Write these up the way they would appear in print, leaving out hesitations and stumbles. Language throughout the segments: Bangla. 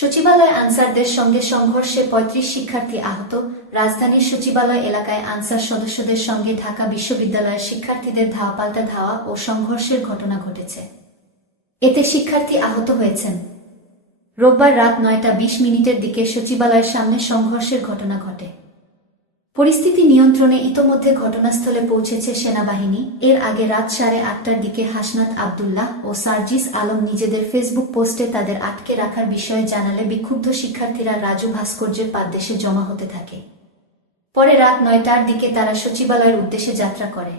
সচিবালয় আনসারদের সঙ্গে সংঘর্ষে ৩৫ শিক্ষার্থী আহত। রাজধানীর সচিবালয় এলাকায় আনসার সদস্যদের সঙ্গে ঢাকা বিশ্ববিদ্যালয়ের শিক্ষার্থীদের ধাওয়া পাল্টা ধাওয়া ও সংঘর্ষের ঘটনা ঘটেছে। এতে শিক্ষার্থী আহত হয়েছেন। রোববার রাত ৯টা ২০ মিনিটের দিকে সচিবালয়ের সামনে সংঘর্ষের ঘটনা ঘটে। পরিস্থিতি নিয়ন্ত্রণে ইতোমধ্যে ঘটনাস্থলে পৌঁছেছে সেনাবাহিনী। এর আগে রাত ৮:৩০টার দিকে হাসনাত আবদুল্লাহ ও সার্জিস আলম নিজেদের ফেসবুক পোস্টে তাদের আটকে রাখার বিষয়ে জানালে বিক্ষুব্ধ শিক্ষার্থীরা রাজু ভাস্কর্যের পাদদেশে জমা হতে থাকে। পরে রাত ৯টার দিকে তারা সচিবালয়ের উদ্দেশ্যে যাত্রা করে।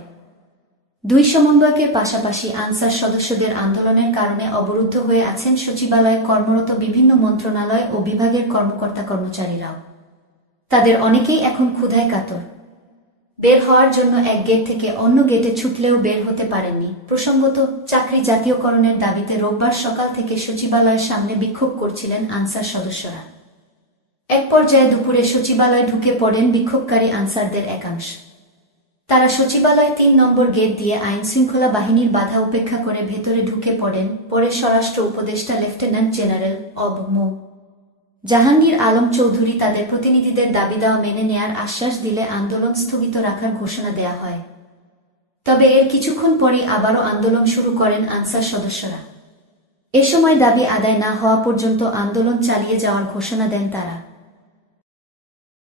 দুই সমন্বয়কের পাশাপাশি আনসার সদস্যদের আন্দোলনের কারণে অবরুদ্ধ হয়ে আছেন সচিবালয়ে কর্মরত বিভিন্ন মন্ত্রণালয় ও বিভাগের কর্মকর্তা-কর্মচারীরাও। তাদের অনেকেই এখন ক্ষুধায় কাতর। বের হওয়ার জন্য এক গেট থেকে অন্য গেটে ছুটলেও বের হতে পারেননি। প্রসঙ্গত, চাকরি জাতীয়করণের দাবিতে রোববার সকাল থেকে সচিবালয়ের সামনে বিক্ষোভ করছিলেন আনসার সদস্যরা। এক পর্যায়ে দুপুরে সচিবালয়ে ঢুকে পড়েন বিক্ষোভকারী আনসারদের একাংশ। তারা সচিবালয়ে ৩ নম্বর গেট দিয়ে আইনশৃঙ্খলা বাহিনীর বাধা উপেক্ষা করে ভেতরে ঢুকে পড়েন। পরে স্বরাষ্ট্র উপদেষ্টা লেফটেন্যান্ট জেনারেল অব. মো. জাহাঙ্গীর আলম চৌধুরী তাদের প্রতিনিধিদের দাবি দেওয়া মেনে নেয়ার আশ্বাস দিলে আন্দোলন স্থগিত রাখার ঘোষণা দেয়া হয়। তবে এর কিছুক্ষণ পরই আবারও আন্দোলন শুরু করেন আনসার সদস্যরা। এ সময় দাবি আদায় না হওয়া পর্যন্ত আন্দোলন চালিয়ে যাওয়ার ঘোষণা দেন তারা।